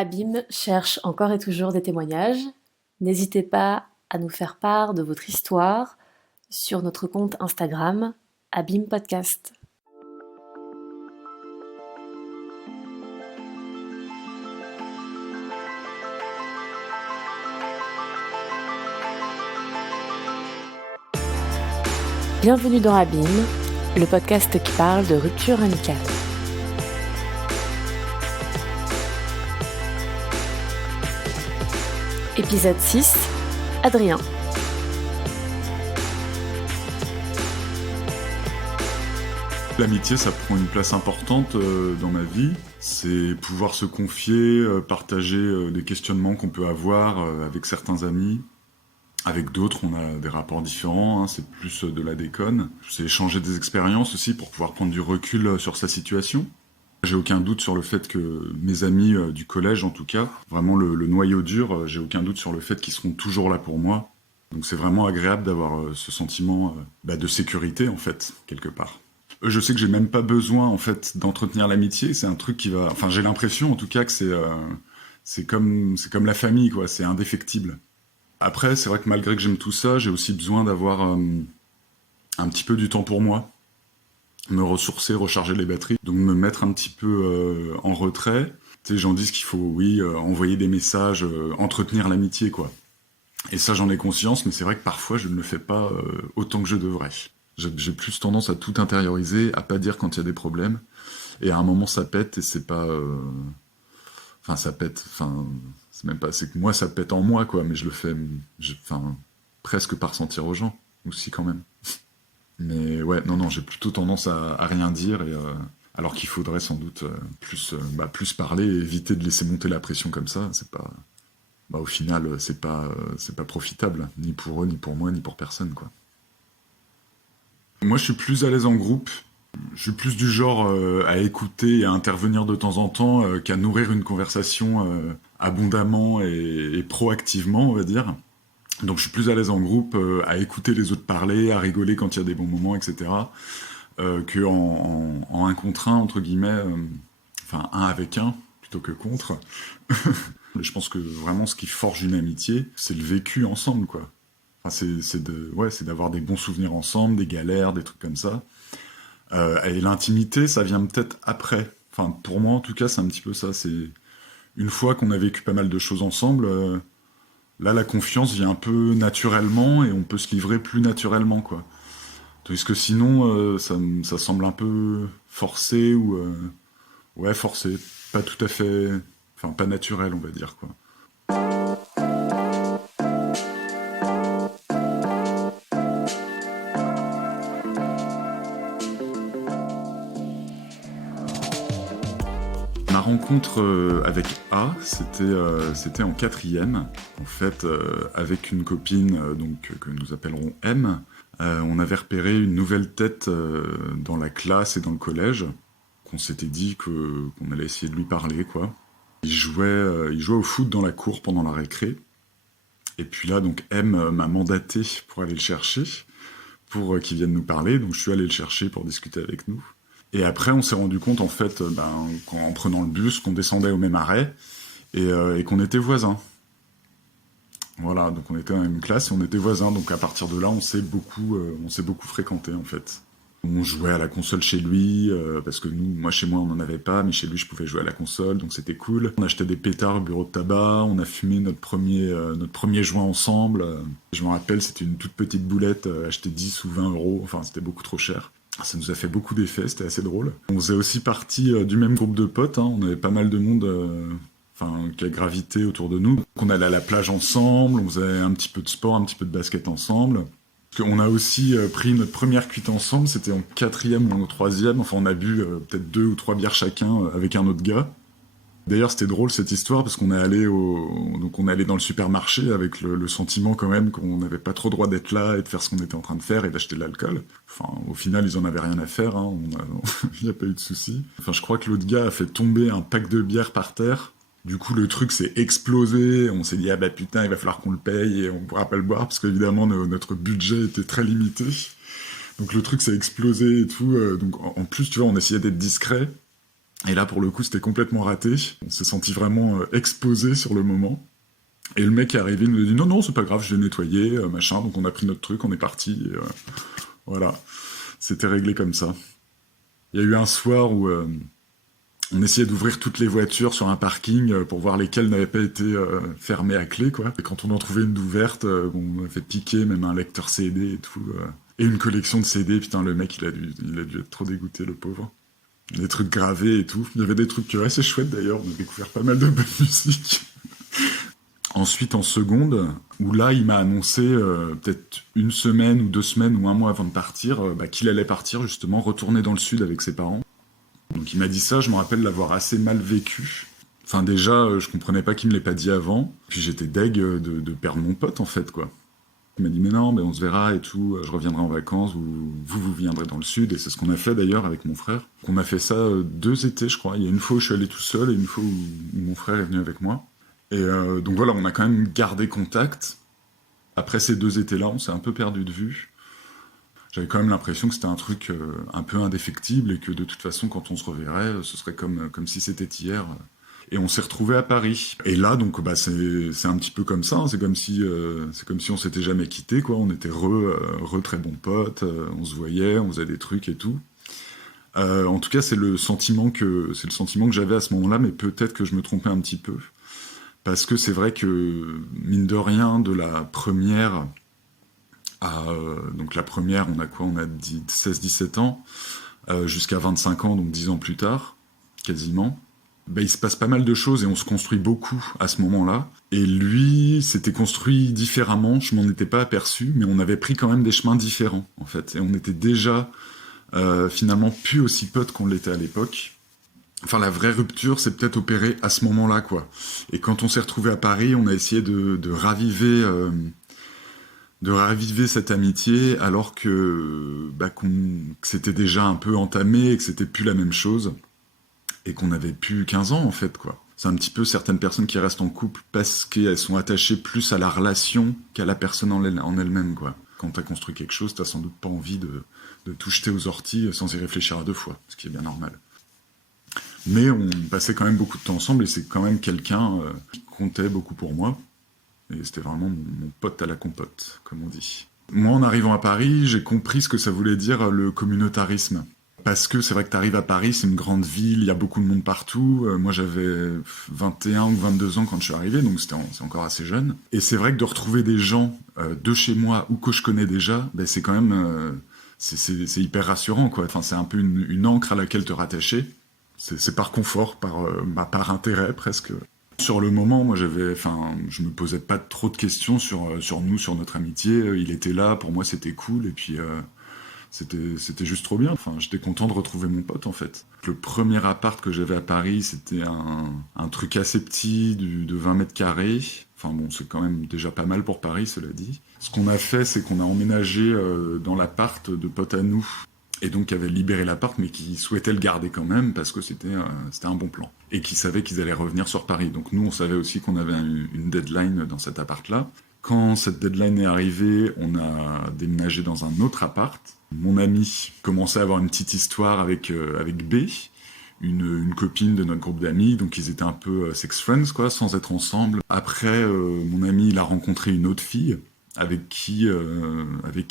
Abîme cherche encore et toujours des témoignages. N'hésitez pas à nous faire part de votre histoire sur notre compte Instagram Abîme Podcast. Bienvenue dans Abîme, le podcast qui parle de rupture amicale. Épisode 6, Adrien. L'amitié, ça prend une place importante dans ma vie. C'est pouvoir se confier, partager des questionnements qu'on peut avoir avec certains amis. Avec d'autres, on a des rapports différents, c'est plus de la déconne. C'est échanger des expériences aussi pour pouvoir prendre du recul sur sa situation. J'ai aucun doute sur le fait que mes amis du collège, en tout cas, vraiment le noyau dur, j'ai aucun doute sur le fait qu'ils seront toujours là pour moi. Donc c'est vraiment agréable d'avoir ce sentiment de sécurité, en fait, quelque part. Je sais que j'ai même pas besoin, en fait, d'entretenir l'amitié. C'est un truc qui va... Enfin, j'ai l'impression, en tout cas, que c'est comme la famille, quoi. C'est indéfectible. Après, c'est vrai que malgré que j'aime tout ça, j'ai aussi besoin d'avoir un petit peu du temps pour moi. Me ressourcer, recharger les batteries. Donc me mettre un petit peu en retrait. Tu sais, j'en dis qu'il faut, oui, envoyer des messages, entretenir l'amitié, quoi. Et ça, j'en ai conscience, mais c'est vrai que parfois, je ne le fais pas autant que je devrais. J'ai plus tendance à tout intérioriser, à pas dire quand il y a des problèmes. Et à un moment, ça pète et c'est pas... Enfin, ça pète. Enfin, c'est même pas... C'est que moi, ça pète en moi, quoi. Mais je le fais... presque par sentir aux gens. Aussi, quand même. Mais ouais, non, j'ai plutôt tendance à rien dire, alors qu'il faudrait sans doute plus parler et éviter de laisser monter la pression comme ça. C'est pas... au final, c'est pas profitable. Ni pour eux, ni pour moi, ni pour personne, quoi. Moi, je suis plus à l'aise en groupe. Je suis plus du genre à écouter et à intervenir de temps en temps qu'à nourrir une conversation abondamment et proactivement, on va dire. Donc je suis plus à l'aise en groupe à écouter les autres parler, à rigoler quand il y a des bons moments, etc. Que en un contre un, entre guillemets, un avec un, plutôt que contre. Je pense que vraiment ce qui forge une amitié, c'est le vécu ensemble, quoi. Enfin, c'est d'avoir des bons souvenirs ensemble, des galères, des trucs comme ça. Et l'intimité, ça vient peut-être après. Enfin, pour moi, en tout cas, c'est un petit peu ça. C'est une fois qu'on a vécu pas mal de choses ensemble, là, la confiance vient un peu naturellement et on peut se livrer plus naturellement, quoi. Tandis que sinon, ça semble un peu forcé ou... ouais, forcé. Pas tout à fait... Enfin, pas naturel, on va dire, quoi. Ma rencontre avec A, c'était en 4e, en fait, avec une copine que nous appellerons M. On avait repéré une nouvelle tête dans la classe et dans le collège, qu'on s'était dit qu'on allait essayer de lui parler, quoi. Il jouait au foot dans la cour pendant la récré, et puis là, donc M m'a mandaté pour aller le chercher, pour qu'il vienne nous parler, donc je suis allé le chercher pour discuter avec nous. Et après, on s'est rendu compte, en fait, en prenant le bus, qu'on descendait au même arrêt et qu'on était voisins. Voilà, donc on était dans la même classe et on était voisins. Donc à partir de là, on s'est beaucoup fréquentés, en fait. On jouait à la console chez lui, parce que moi, chez moi, on n'en avait pas, mais chez lui, je pouvais jouer à la console, donc c'était cool. On achetait des pétards au bureau de tabac, on a fumé notre premier joint ensemble. Je me rappelle, c'était une toute petite boulette, achetée 10 ou 20 euros, enfin, c'était beaucoup trop cher. Ça nous a fait beaucoup d'effets, c'était assez drôle. On faisait aussi partie du même groupe de potes, on avait pas mal de monde qui a gravité autour de nous. Donc on allait à la plage ensemble, on faisait un petit peu de sport, un petit peu de basket ensemble. On a aussi pris notre première cuite ensemble, c'était en 4e ou en 3e, enfin on a bu peut-être 2 ou 3 bières chacun avec un autre gars. D'ailleurs, c'était drôle cette histoire parce qu'on est allé dans le supermarché avec le sentiment quand même qu'on n'avait pas trop droit d'être là et de faire ce qu'on était en train de faire et d'acheter de l'alcool. Enfin, au final, ils en avaient rien à faire, il n'y a pas eu de souci. Enfin, je crois que l'autre gars a fait tomber un pack de bière par terre. Du coup, le truc s'est explosé. On s'est dit, putain, il va falloir qu'on le paye et on pourra pas le boire parce qu'évidemment, notre budget était très limité. Donc le truc s'est explosé et tout. Donc en plus, tu vois, on essayait d'être discret. Et là, pour le coup, c'était complètement raté. On s'est senti vraiment exposé sur le moment. Et le mec est arrivé, il nous a dit non, c'est pas grave, je l'ai nettoyé, machin. Donc on a pris notre truc, on est parti. Et, voilà, c'était réglé comme ça. Il y a eu un soir où on essayait d'ouvrir toutes les voitures sur un parking pour voir lesquelles n'avaient pas été fermées à clé, quoi. Et quand on en trouvait une d'ouverte, on a fait piquer même un lecteur CD et tout. Et une collection de CD, putain, le mec, il a dû être trop dégoûté, le pauvre. Des trucs gravés et tout. Il y avait des trucs assez chouettes d'ailleurs, on a découvert pas mal de bonne musique. Ensuite, en seconde, où là, il m'a annoncé, peut-être une semaine ou 2 semaines ou un mois avant de partir, qu'il allait partir, justement, retourner dans le sud avec ses parents. Donc il m'a dit ça, je me rappelle l'avoir assez mal vécu. Enfin déjà, je comprenais pas qu'il me l'ait pas dit avant. Puis j'étais deg de perdre mon pote, en fait, quoi. Il m'a dit, mais non, on se verra et tout, je reviendrai en vacances, ou vous viendrez dans le sud, et c'est ce qu'on a fait d'ailleurs avec mon frère. On a fait ça 2 étés, je crois. Il y a une fois où je suis allé tout seul, et une fois où mon frère est venu avec moi. Et donc voilà, on a quand même gardé contact. Après ces 2 étés-là, on s'est un peu perdu de vue. J'avais quand même l'impression que c'était un truc un peu indéfectible, et que de toute façon, quand on se reverrait, ce serait comme si c'était hier. Et on s'est retrouvés à Paris. Et là, donc, c'est un petit peu comme ça. Hein. C'est comme si on s'était jamais quittés, quoi. On était très bons potes. On se voyait, on faisait des trucs et tout. En tout cas, c'est le sentiment que j'avais à ce moment-là, mais peut-être que je me trompais un petit peu, parce que c'est vrai que mine de rien, de la première donc la première, on a quoi? On a 16-17 ans, jusqu'à 25 ans, donc 10 ans plus tard, quasiment. Il se passe pas mal de choses et on se construit beaucoup à ce moment-là. Et lui s'était construit différemment, je m'en étais pas aperçu, mais on avait pris quand même des chemins différents, en fait. Et on était déjà finalement plus aussi potes qu'on l'était à l'époque. Enfin, la vraie rupture s'est peut-être opérée à ce moment-là, quoi. Et quand on s'est retrouvés à Paris, on a essayé de raviver cette amitié, alors que c'était déjà un peu entamé et que c'était plus la même chose. Et qu'on avait plus 15 ans, en fait, quoi. C'est un petit peu certaines personnes qui restent en couple parce qu'elles sont attachées plus à la relation qu'à la personne en elle-même, quoi. Quand t'as construit quelque chose, t'as sans doute pas envie de tout jeter aux orties sans y réfléchir à 2 fois, ce qui est bien normal. Mais on passait quand même beaucoup de temps ensemble, et c'est quand même quelqu'un qui comptait beaucoup pour moi. Et c'était vraiment mon pote à la compote, comme on dit. Moi, en arrivant à Paris, j'ai compris ce que ça voulait dire le communautarisme. Parce que c'est vrai que t'arrives à Paris, c'est une grande ville, il y a beaucoup de monde partout. Moi, j'avais 21 ou 22 ans quand je suis arrivé, donc c'est encore assez jeune. Et c'est vrai que de retrouver des gens de chez moi ou que je connais déjà, c'est quand même... c'est hyper rassurant, quoi. Enfin, c'est un peu une ancre à laquelle te rattacher. C'est par confort, par intérêt, presque. Sur le moment, moi, je me posais pas trop de questions sur nous, sur notre amitié. Il était là, pour moi, c'était cool, et puis... C'était juste trop bien. Enfin, j'étais content de retrouver mon pote, en fait. Le premier appart que j'avais à Paris, c'était un truc assez petit, de 20 mètres carrés. Enfin bon, c'est quand même déjà pas mal pour Paris, cela dit. Ce qu'on a fait, c'est qu'on a emménagé dans l'appart de potes à nous, et donc qui avaient libéré l'appart, mais qui souhaitaient le garder quand même, parce que c'était un bon plan. Et qui savaient qu'ils allaient revenir sur Paris. Donc nous, on savait aussi qu'on avait une deadline dans cet appart-là. Quand cette deadline est arrivée, on a déménagé dans un autre appart. Mon ami commençait à avoir une petite histoire avec B, une copine de notre groupe d'amis, donc ils étaient un peu sex friends, quoi, sans être ensemble. Après, mon ami, il a rencontré une autre fille, avec qui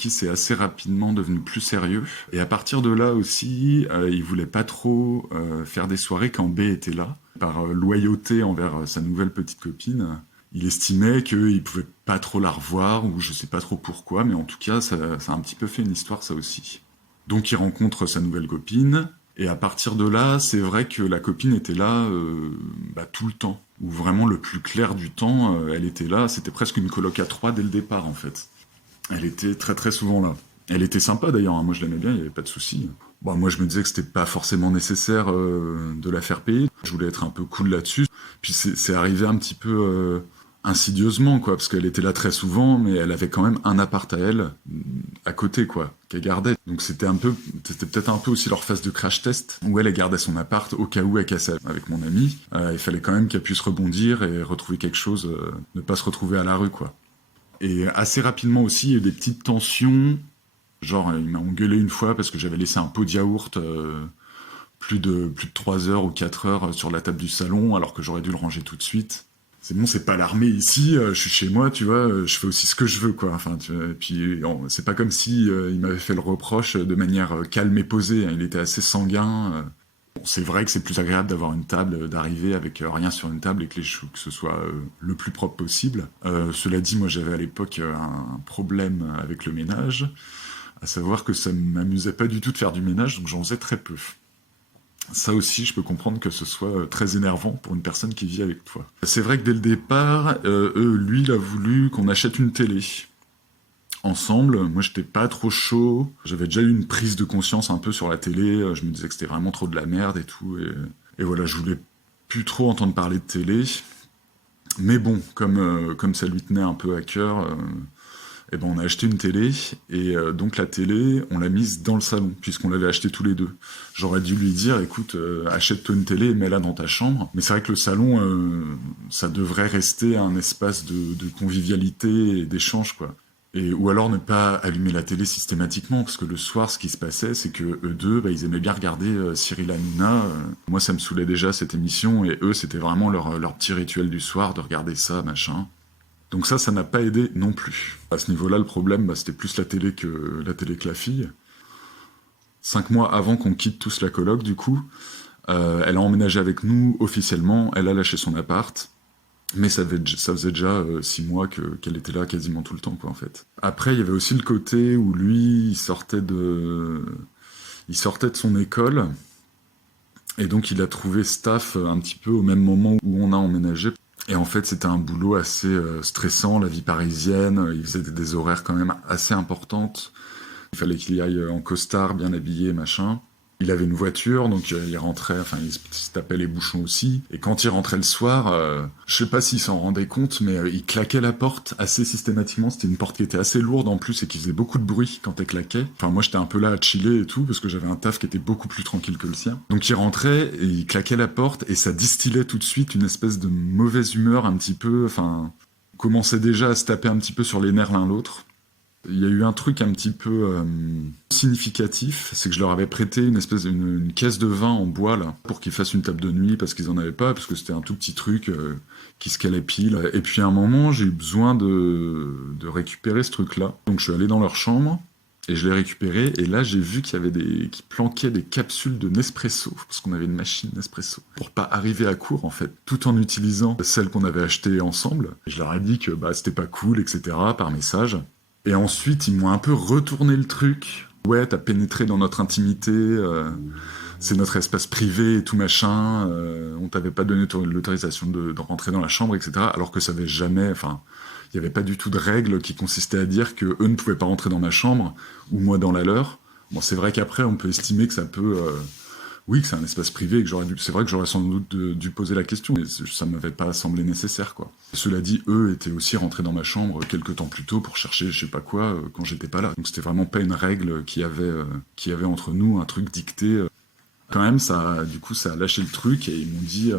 c'est assez rapidement devenu plus sérieux. Et à partir de là aussi, il voulait pas trop faire des soirées quand B était là. Par loyauté envers sa nouvelle petite copine, il estimait qu'il pouvait pas trop la revoir, ou je sais pas trop pourquoi, mais en tout cas, ça a un petit peu fait une histoire, ça aussi. Donc il rencontre sa nouvelle copine, et à partir de là, c'est vrai que la copine était là tout le temps. Ou vraiment le plus clair du temps, elle était là, c'était presque une coloc à 3 dès le départ, en fait. Elle était très très souvent là. Elle était sympa d'ailleurs, hein. Moi je l'aimais bien, il n'y avait pas de souci. Bon, moi je me disais que c'était pas forcément nécessaire de la faire payer, je voulais être un peu cool là-dessus. Puis c'est arrivé un petit peu... insidieusement, quoi, parce qu'elle était là très souvent, mais elle avait quand même un appart à elle, à côté, quoi, qu'elle gardait. Donc c'était peut-être un peu aussi leur phase de crash test, où elle gardait son appart au cas où elle cassait avec mon ami. Il fallait quand même qu'elle puisse rebondir et retrouver quelque chose, ne pas se retrouver à la rue, quoi. Et assez rapidement aussi, il y a eu des petites tensions, genre il m'a engueulé une fois parce que j'avais laissé un pot de yaourt plus de 3 heures ou 4 heures sur la table du salon, alors que j'aurais dû le ranger tout de suite. C'est bon, c'est pas l'armée ici, je suis chez moi, tu vois, je fais aussi ce que je veux, quoi. Enfin, et puis, c'est pas comme si il m'avait fait le reproche de manière calme et posée, hein. Il était assez sanguin. Bon, c'est vrai que c'est plus agréable d'avoir une table, d'arriver avec rien sur une table et que ce soit le plus propre possible. Cela dit, moi, j'avais à l'époque un problème avec le ménage, à savoir que ça m'amusait pas du tout de faire du ménage, donc j'en faisais très peu. Ça aussi, je peux comprendre que ce soit très énervant pour une personne qui vit avec toi. C'est vrai que dès le départ, lui, il a voulu qu'on achète une télé ensemble. Moi, j'étais pas trop chaud. J'avais déjà eu une prise de conscience un peu sur la télé. Je me disais que c'était vraiment trop de la merde et tout. Et voilà, je voulais plus trop entendre parler de télé. Mais bon, comme ça lui tenait un peu à cœur, et ben on a acheté une télé, et donc la télé, on l'a mise dans le salon, puisqu'on l'avait acheté tous les deux. J'aurais dû lui dire, écoute, achète-toi une télé et mets-la dans ta chambre. Mais c'est vrai que le salon, ça devrait rester un espace de convivialité et d'échange, quoi. Ou alors ne pas allumer la télé systématiquement, parce que le soir, ce qui se passait, c'est que eux deux, bah, ils aimaient bien regarder Cyril Hanouna. Moi, ça me saoulait déjà, cette émission, et eux, c'était vraiment leur petit rituel du soir, de regarder ça, machin. Donc ça n'a pas aidé non plus. À ce niveau-là, le problème, bah, c'était plus la télé que la fille. 5 mois avant qu'on quitte tous la coloc, du coup, elle a emménagé avec nous officiellement, elle a lâché son appart, mais ça faisait déjà 6 mois qu'elle était là quasiment tout le temps, quoi, en fait. Après, il y avait aussi le côté où lui, il sortait de son école, et donc il a trouvé staff un petit peu au même moment où on a emménagé. Et en fait, c'était un boulot assez stressant, la vie parisienne. Il faisait des horaires quand même assez importantes. Il fallait qu'il y aille en costard, bien habillé, machin. Il avait une voiture, donc il rentrait, enfin il se tapait les bouchons aussi. Et quand il rentrait le soir, je sais pas s'il s'en rendait compte, mais il claquait la porte assez systématiquement. C'était une porte qui était assez lourde en plus et qui faisait beaucoup de bruit quand elle claquait. Enfin moi j'étais un peu là à chiller et tout, parce que j'avais un taf qui était beaucoup plus tranquille que le sien. Donc il rentrait et il claquait la porte et ça distillait tout de suite une espèce de mauvaise humeur un petit peu, enfin... On commençait déjà à se taper un petit peu sur les nerfs l'un l'autre. Il y a eu un truc un petit peu significatif, c'est que je leur avais prêté une caisse de vin en bois là, pour qu'ils fassent une table de nuit, parce qu'ils en avaient pas, parce que c'était un tout petit truc qui se calait pile. Et puis à un moment, j'ai eu besoin de récupérer ce truc-là. Donc je suis allé dans leur chambre, et je l'ai récupéré, et là j'ai vu qu'il y avait qui planquaient des capsules de Nespresso, parce qu'on avait une machine Nespresso, pour pas arriver à court en fait, tout en utilisant celle qu'on avait achetée ensemble. Et je leur ai dit que bah, c'était pas cool, etc., par message. Et ensuite, ils m'ont un peu retourné le truc. Ouais, t'as pénétré dans notre intimité, c'est notre espace privé et tout machin, on t'avait pas donné l'autorisation de rentrer dans la chambre, etc. Alors que ça avait jamais... Enfin, il n'y avait pas du tout de règle qui consistait à dire que eux ne pouvaient pas rentrer dans ma chambre, ou moi dans la leur. Bon, c'est vrai qu'après, on peut estimer que ça peut... Oui, que c'est un espace privé, et que c'est vrai que j'aurais sans doute dû poser la question, mais ça ne m'avait pas semblé nécessaire, quoi. Cela dit, eux étaient aussi rentrés dans ma chambre quelques temps plus tôt pour chercher je sais pas quoi quand j'étais pas là. Donc c'était vraiment pas une règle qu'il y avait entre nous, un truc dicté. Quand même, ça a lâché le truc, et ils m'ont dit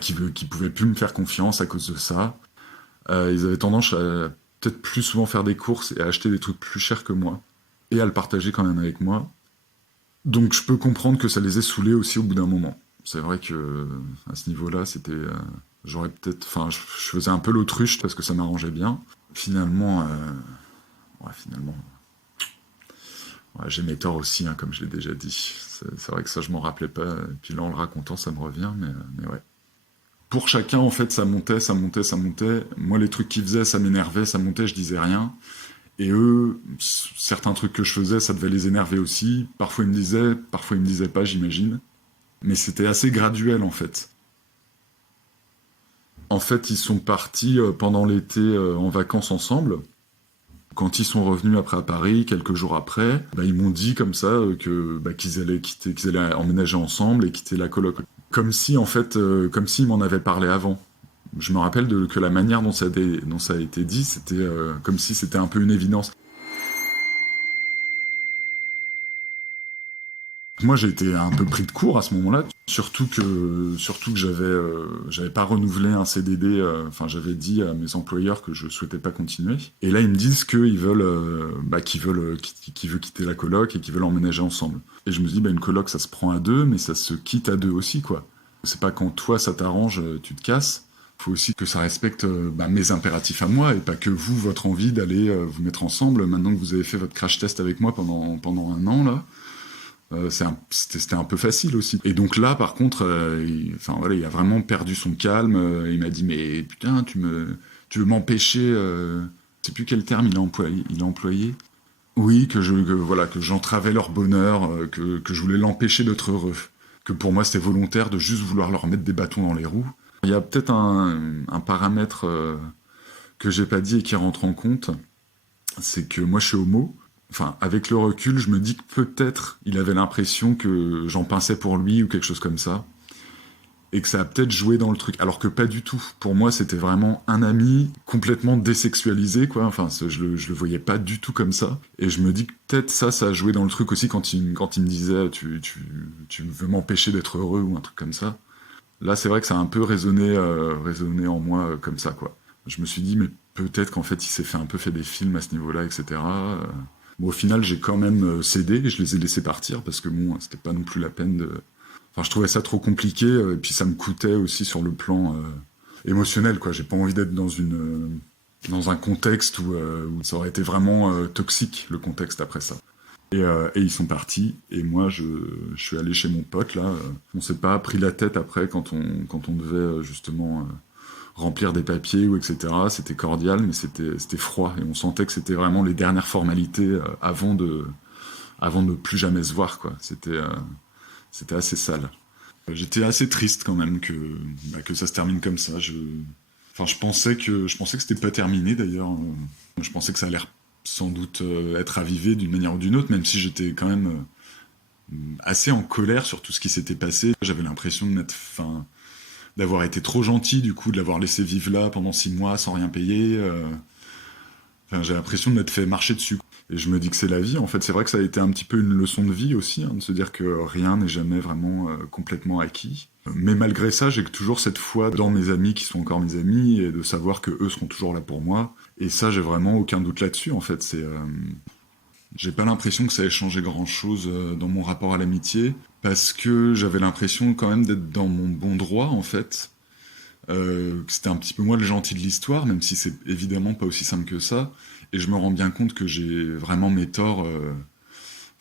qu'ils pouvaient plus me faire confiance à cause de ça. Ils avaient tendance à peut-être plus souvent faire des courses et à acheter des trucs plus chers que moi, et à le partager quand même avec moi. Donc je peux comprendre que ça les ait saoulés aussi au bout d'un moment. C'est vrai que à ce niveau-là, c'était... j'aurais peut-être... Enfin, je faisais un peu l'autruche parce que ça m'arrangeait bien. Finalement... Ouais, j'ai mes torts aussi, hein, comme je l'ai déjà dit. C'est vrai que ça, je m'en rappelais pas. Et puis là, en le racontant, ça me revient, mais ouais. Pour chacun, en fait, ça montait. Moi, les trucs qu'ils faisaient, ça m'énervait, ça montait, je disais rien. Et eux, certains trucs que je faisais, ça devait les énerver aussi. Parfois ils me disaient pas, j'imagine. Mais c'était assez graduel, en fait. En fait, ils sont partis pendant l'été en vacances ensemble. Quand ils sont revenus après à Paris, quelques jours après, ils m'ont dit comme ça qu'ils allaient emménager ensemble et quitter la coloc. Comme si, en fait, comme s'ils m'en avaient parlé avant. Je me rappelle que la manière dont ça a été dit, c'était comme si c'était un peu une évidence. Moi, j'ai été un peu pris de court à ce moment-là, surtout que j'avais pas renouvelé un CDD. Enfin, j'avais dit à mes employeurs que je souhaitais pas continuer. Et là, ils me disent qu'ils veulent, qu'ils veulent quitter la coloc et qu'ils veulent emménager ensemble. Et je me dis, une coloc, ça se prend à deux, mais ça se quitte à deux aussi, quoi. C'est pas quand toi ça t'arrange, tu te casses. Faut aussi que ça respecte mes impératifs à moi et pas que vous, votre envie d'aller vous mettre ensemble. Maintenant que vous avez fait votre crash test avec moi pendant un an là. C'était un peu facile aussi. Et donc là, par contre, il a vraiment perdu son calme. Il m'a dit, mais putain, tu veux m'empêcher. Je sais plus quel terme il a employé. Oui, que j'entravais leur bonheur, que je voulais l'empêcher d'être heureux. Que pour moi, c'était volontaire de juste vouloir leur mettre des bâtons dans les roues. Il y a peut-être un paramètre que j'ai pas dit et qui rentre en compte. C'est que moi, je suis homo. Enfin, avec le recul, je me dis que peut-être il avait l'impression que j'en pinçais pour lui ou quelque chose comme ça. Et que ça a peut-être joué dans le truc. Alors que pas du tout. Pour moi, c'était vraiment un ami complètement désexualisé, quoi. Enfin, je le voyais pas du tout comme ça. Et je me dis que peut-être ça a joué dans le truc aussi quand il me disait tu veux m'empêcher d'être heureux ou un truc comme ça. Là, c'est vrai que ça a un peu résonné en moi comme ça, quoi. Je me suis dit, mais peut-être qu'en fait, il s'est fait des films à ce niveau-là, etc. Bon, au final, j'ai quand même cédé et je les ai laissés partir parce que bon, c'était pas non plus la peine de... Enfin, je trouvais ça trop compliqué et puis ça me coûtait aussi sur le plan émotionnel, quoi. J'ai pas envie d'être dans un contexte où ça aurait été vraiment toxique, le contexte après ça. Et ils sont partis et moi, je suis allé chez mon pote, là. On s'est pas pris la tête après quand on devait justement... remplir des papiers ou etc. C'était cordial, mais c'était froid. Et on sentait que c'était vraiment les dernières formalités avant de plus jamais se voir, quoi. C'était assez sale. J'étais assez triste quand même que ça se termine comme ça. Je pensais que c'était pas terminé d'ailleurs. Je pensais que ça allait sans doute être ravivé d'une manière ou d'une autre, même si j'étais quand même assez en colère sur tout ce qui s'était passé. J'avais l'impression d'avoir été trop gentil, du coup, de l'avoir laissé vivre là pendant 6 mois sans rien payer. J'ai l'impression de m'être fait marcher dessus. Et je me dis que c'est la vie. En fait, c'est vrai que ça a été un petit peu une leçon de vie aussi, de se dire que rien n'est jamais vraiment complètement acquis. Mais malgré ça, j'ai toujours cette foi dans mes amis qui sont encore mes amis et de savoir que eux seront toujours là pour moi. Et ça, j'ai vraiment aucun doute là-dessus, en fait. J'ai pas l'impression que ça ait changé grand-chose dans mon rapport à l'amitié, parce que j'avais l'impression quand même d'être dans mon bon droit, en fait. Que c'était un petit peu moi le gentil de l'histoire, même si c'est évidemment pas aussi simple que ça. Et je me rends bien compte que j'ai vraiment mes torts.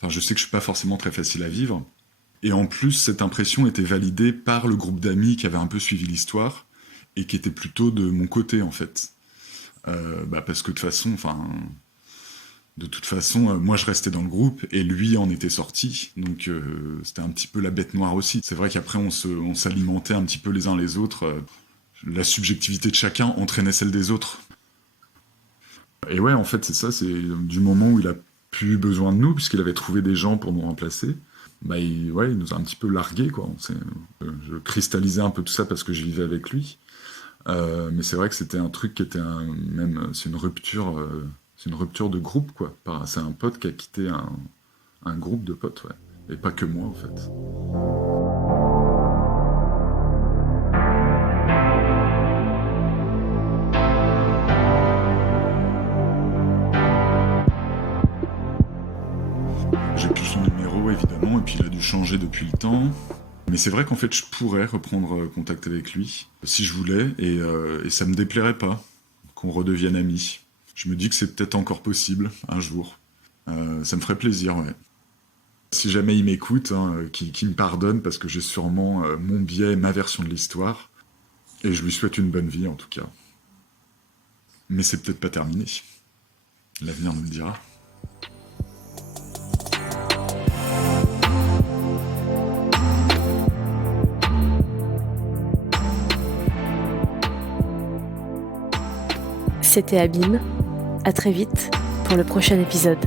Je sais que je suis pas forcément très facile à vivre. Et en plus, cette impression était validée par le groupe d'amis qui avait un peu suivi l'histoire et qui était plutôt de mon côté, en fait. Parce que de toute façon, moi je restais dans le groupe et lui en était sorti, donc c'était un petit peu la bête noire aussi. C'est vrai qu'après on s'alimentait un petit peu les uns les autres, la subjectivité de chacun entraînait celle des autres. Et ouais, en fait c'est ça, c'est du moment où il a plus eu besoin de nous, puisqu'il avait trouvé des gens pour nous remplacer, il nous a un petit peu largués, quoi. Je cristallisais un peu tout ça parce que je vivais avec lui, mais c'est vrai que c'était un truc qui était c'est une rupture... C'est une rupture de groupe, quoi. C'est un pote qui a quitté un groupe de potes, ouais. Et pas que moi, en fait. J'ai plus son numéro, évidemment, et puis il a dû changer depuis le temps. Mais c'est vrai qu'en fait, je pourrais reprendre contact avec lui, si je voulais, et ça me déplairait pas qu'on redevienne amis. Je me dis que c'est peut-être encore possible, un jour. Ça me ferait plaisir, ouais. Si jamais il m'écoute, qu'il me pardonne, parce que j'ai sûrement mon biais, ma version de l'histoire. Et je lui souhaite une bonne vie, en tout cas. Mais c'est peut-être pas terminé. L'avenir nous le dira. C'était Abîme. À très vite pour le prochain épisode.